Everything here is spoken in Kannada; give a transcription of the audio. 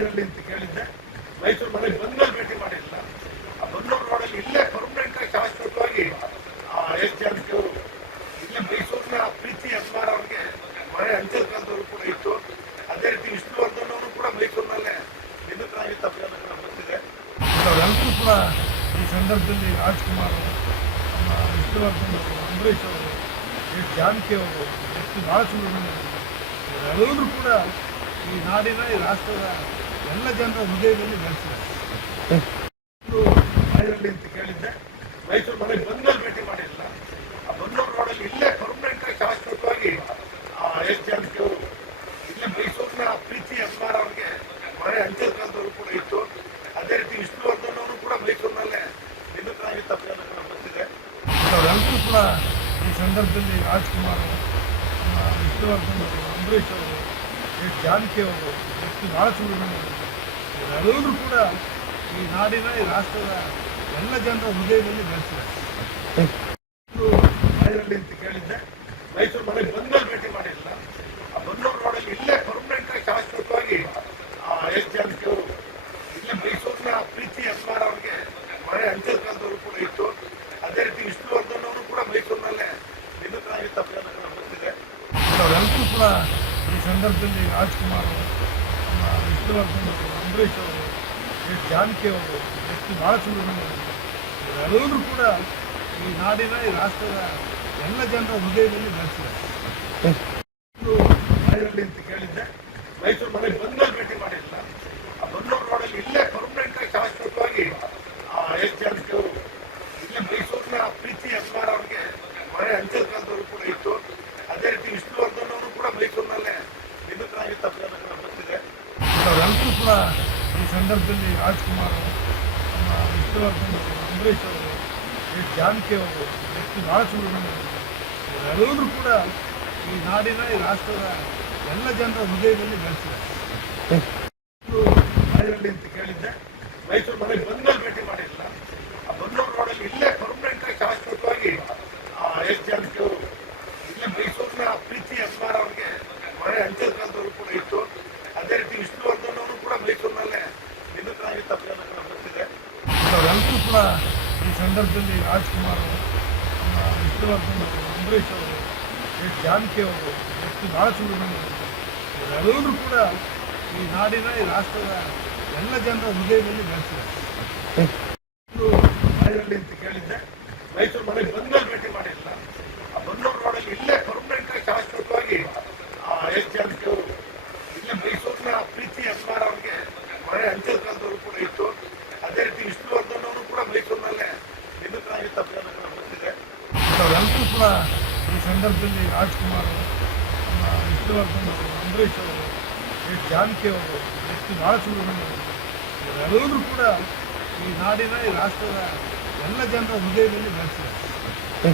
ರಾಯರಲ್ಲಿ ಅಂತ ಕೇಳಿದ್ದೆ. ಮೈಸೂರು ಮನೆಗೆ ಬಂದ್ಮೇಲೆ ಭೇಟಿ ಮಾಡಿಲ್ಲ. ಆ ಬನ್ನೂರು ರೋಡಲ್ಲಿ ಇಲ್ಲೇ ಪರ್ಮನೆಂಟ್ ಆಗಿ ಶಾಶ್ವತವಾಗಿ ಎಸ್ ಜಾನಕಿ ಅವರು ಇಲ್ಲೇ ಮೈಸೂರಿನ ಪ್ರೀತಿ ಅಭಿಮಾನ ಅವ್ರಿಗೆ ಮನೆ ಅಂಚಲ್ ಕಾಲದವರು ಕೂಡ ಇತ್ತು. ಅದೇ ರೀತಿ ವಿಷ್ಣುವರ್ಧನ್ ಅವರು ಕೂಡ ಮೈಸೂರಿನಲ್ಲೇ ನಿಧನರಾಗಿದ್ದ ಅಭಿಯಾನಗಳು ಬಂದಿದೆ. ಅವರೆಲ್ಲರೂ ಕೂಡ ಈ ಸಂದರ್ಭದಲ್ಲಿ ರಾಜ್ಕುಮಾರ್ ನಮ್ಮ ವಿಷ್ಣುವರ್ಧನ್ ಅವರು, ಅಂಬರೀಷ್ ಅವರು, ಎಸ್ ಜಾನಕಿ ಅವರು, ಎಸ್ ಪಿ ಬಾಲಸುಬ್ರಹ್ಮಣ್ಯ ಎಲ್ಲರೂ ಕೂಡ ಈ ನಾಡಿನ ಈ ರಾಷ್ಟ್ರದ ಎಲ್ಲ ಜನರ ಹೃದಯದಲ್ಲಿ ನೆಲೆಸಿದ್ದಾರೆ. ರಾಯರಲ್ಲಿ ಅಂತ ಕೇಳಿದ್ದೆ. ಮೈಸೂರು ಮನೆಗೆ ಬಂದ್ಮೇಲೆ ಭೇಟಿ ಮಾಡಿಲ್ಲ. ಆ ಬನ್ನೂರು ರೋಡಲ್ಲಿ ಇಲ್ಲೇ ಪರ್ಮನೆಂಟ್ ಆಗಿ ಶಾಶ್ವತವಾಗಿ ಎಸ್ ಜಾನಕಿ ಅವರು ಇಲ್ಲೇ ಮೈಸೂರಿನ ಪ್ರೀತಿ ಅಭಿಮಾನ ಅವ್ರಿಗೆ ಮನೆ ಅಂಚಲ್ ಕಾಲದವರು ಕೂಡ ಇತ್ತು. ಅದೇ ರೀತಿ ವಿಷ್ಣುವರ್ಧನ್ ಅವರು ಕೂಡ ಮೈಸೂರಿನಲ್ಲೇ ನಿಧನರಾಗಿದ್ದ ಅಭಿಯಾನಗಳು ಬಂದಿದೆ. ಅವರೆಲ್ಲರೂ ಕೂಡ ಈ ಸಂದರ್ಭದಲ್ಲಿ ರಾಜ್ಕುಮಾರ್, ವಿಷ್ಣುವರ್ಧನ್ ಅವರು, ಅಂಬರೀಷ್ ಅವರು, ಎಸ್ ಜಾನಕಿ ಅವರು, ಎಸ್ ಪಿ ಬಾಲಸುಬ್ರಹ್ಮಣ್ಯ ಎಲ್ಲರೂ ಕೂಡ ಈ ನಾಡಿನ ಈ ರಾಷ್ಟ್ರದ ಎಲ್ಲ ಜನರ ಹೃದಯದಲ್ಲಿ ನೆಲೆಸಿದ್ದಾರೆ. ರಾಯರಲ್ಲಿ ಅಂತ ಕೇಳಿದ್ದೆ. ಮೈಸೂರು ಮನೆಗೆ ಬಂದ್ಮೇಲೆ ಭೇಟಿ ಮಾಡಿಲ್ಲ. ಆ ಬನ್ನೂರು ರೋಡಲ್ಲಿ ಇಲ್ಲೇ ಪರ್ಮನೆಂಟ್ ಆಗಿ ಶಾಶ್ವತವಾಗಿ ಎಸ್ ಜಾನಕಿ ಅವರು ಇಲ್ಲೇ ಮೈಸೂರಿನ ಪ್ರೀತಿ ಅಭಿಮಾನ ಅವ್ರಿಗೆ ಮನೆ ಅಂಚಲ್ ಕಾಲದವರು ಕೂಡ ಇತ್ತು. ಅದೇ ರೀತಿ ವಿಷ್ಣುವರ್ಧನ್ ಅವರು ಕೂಡ ಮೈಸೂರಿನಲ್ಲೇ ನಿಧನರಾಗಿದ್ದ ಅಭಿಯಾನಗಳು ಬಂದಿದೆ. ಅವರೆಲ್ಲರೂ ಕೂಡ ಈ ಸಂದರ್ಭದಲ್ಲಿ ರಾಜ್ಕುಮಾರ್, ನಮ್ಮ ವಿಷ್ಣುವರ್ಧನ್ ಅವರು, ಅಂಬರೀಷ್ ಅವರು, ಎಸ್ ಜಾನಕಿ ಅವರು, ಎಸ್ ಪಿ ಬಾಲಸುಬ್ರಹ್ಮಣ್ಯ ಎಲ್ಲರೂ ಕೂಡ ಈ ನಾಡಿನ ಈ ರಾಷ್ಟ್ರದ ಎಲ್ಲ ಜನರ ಹೃದಯದಲ್ಲಿ ನೆಲೆಸಿದ್ದಾರೆ. ರಾಯರಲ್ಲಿ ಅಂತ ಕೇಳಿದ್ದೆ. ಮೈಸೂರು ಮನೆಗೆ ಬಂದ್ಮೇಲೆ ಭೇಟಿ ಮಾಡಿಲ್ಲ. ಆ ಬನ್ನೂರು ರೋಡಲ್ಲಿ ಇಲ್ಲೇ ಪರ್ಮನೆಂಟ್ ಆಗಿ ಶಾಶ್ವತವಾಗಿ ಎಸ್ ಜಾನಕಿ ಅವರು ಇಲ್ಲೇ ಮೈಸೂರಿನ ಪ್ರೀತಿ ಅಭಿಮಾನ ಅವ್ರಿಗೆ ಮನೆ ಅಂಚಲ್ ಕಾಲದವರು ಕೂಡ ಇತ್ತು. ಅದೇ ರೀತಿ ವಿಷ್ಣುವರ್ಧನ್ ಅವರು ಕೂಡ ಮೈಸೂರಿನಲ್ಲೇ ನಿಧನರಾಗಿದ್ದ ಅಭಿಯಾನಗಳು ಬಂದಿದೆ. ಅವರೆಲ್ಲರೂ ಕೂಡ ಈ ಸಂದರ್ಭದಲ್ಲಿ ರಾಜ್ಕುಮಾರ್, ನಮ್ಮ ವಿಷ್ಣುವರ್ಧನ್ ಅವರು, ಅಂಬರೀಷ್ ಅವರು, ಎಸ್ ಜಾನಕಿ ಅವರು, ಎಸ್ ಪಿ ಬಾಲಸುಬ್ರಹ್ಮಣ್ಯ ಎಲ್ಲರೂ ಕೂಡ ಈ ನಾಡಿನ ಈ ರಾಷ್ಟ್ರದ ಎಲ್ಲ ಜನರ ಹೃದಯದಲ್ಲಿ ನೆಲೆಸಿದ್ದಾರೆ. ರಾಯರಲ್ಲಿ ಅಂತ ಕೇಳಿದ್ದೆ. ಮೈಸೂರು ಮನೆಗೆ ಬಂದ್ಮೇಲೆ ಭೇಟಿ ಮಾಡಿಲ್ಲ. ಆ ಬನ್ನೂರು ರೋಡಲ್ಲಿ ಇಲ್ಲೇ ಪರ್ಮನೆಂಟ್ ಆಗಿ ಶಾಶ್ವತವಾಗಿ ಎಸ್ ಜಾನಕಿ ಅವರು ಇಲ್ಲೇ ಮೈಸೂರಿನ ಪ್ರೀತಿ ಅಭಿಮಾನ ಅವ್ರಿಗೆ ಮನೆ ಅಂಚಲ್ ಕಾಲದವರು ಕೂಡ ಇತ್ತು. ಅದೇ ರೀತಿ ವಿಷ್ಣುವರ್ಧನ್ ಅವರು ಕೂಡ ಮೈಸೂರಿನಲ್ಲೇ ನಿಧನರಾಗಿದ್ದ ಅಭಿಯಾನಗಳು ಬಂದಿದೆ. ಅವರೆಲ್ಲರೂ ಕೂಡ ಈ ಸಂದರ್ಭದಲ್ಲಿ ರಾಜ್ಕುಮಾರ್, ನಮ್ಮ ವಿಷ್ಣುವರ್ಧನ್ ಅವರು, ಅಂಬರೀಷ್ ಅವರು, ಎಸ್ ಜಾನಕಿ ಅವರು, ಎಸ್ ಪಿ ಬಾಲಸುಬ್ರಹ್ಮಣ್ಯ ಎಲ್ಲರೂ ಕೂಡ ಈ ನಾಡಿನ ಈ ರಾಷ್ಟ್ರದ ಎಲ್ಲ ಜನರ ಹೃದಯದಲ್ಲಿ ನೆಲೆಸಿದ್ದಾರೆ. ರಾಯರಲ್ಲಿ ಅಂತ ಕೇಳಿದ್ದೆ. ಮೈಸೂರು ಮನೆಗೆ ಬಂದ್ಮೇಲೆ ಭೇಟಿ ಮಾಡಿಲ್ಲ. ಆ ಬನ್ನೂರು ರೋಡಲ್ಲಿ ಇಲ್ಲೇ ಪರ್ಮನೆಂಟ್ ಆಗಿ ಶಾಶ್ವತವಾಗಿ ಎಸ್ ಜಾನಕಿ ಅವರು ಇಲ್ಲೇ ಮೈಸೂರಿನ ಪ್ರೀತಿ ಅಭಿಮಾನ ಅವ್ರಿಗೆ ಮನೆ ಅಂಚಲ್ ಕಾಲದವರು ಕೂಡ ಇತ್ತು. ಅದೇ ರೀತಿ ವಿಷ್ಣುವರ್ಧನ್ ಅವರು ಕೂಡ ಮೈಸೂರಿನಲ್ಲೇ ನಿಧನರಾಗಿದ್ದ ಅಭಿಯಾನಗಳು ಬಂದಿದೆ. ಅವರೆಲ್ಲರೂ ಕೂಡ ಈ ಸಂದರ್ಭದಲ್ಲಿ ರಾಜ್ಕುಮಾರ್, ನಮ್ಮ ವಿಷ್ಣುವರ್ಧನ್ ಅವರು, ಅಂಬರೀಷ್ ಅವರು, ಎಸ್ ಜಾನಕಿ ಅವರು, ಎಸ್ ಪಿ ಬಾಲಸುಬ್ರಹ್ಮಣ್ಯ ಎಲ್ಲರೂ ಕೂಡ ಈ ನಾಡಿನ ಈ ರಾಷ್ಟ್ರದ ಎಲ್ಲ ಜನರ ಹೃದಯದಲ್ಲಿ ನೆಲೆಸಿದ್ದಾರೆ.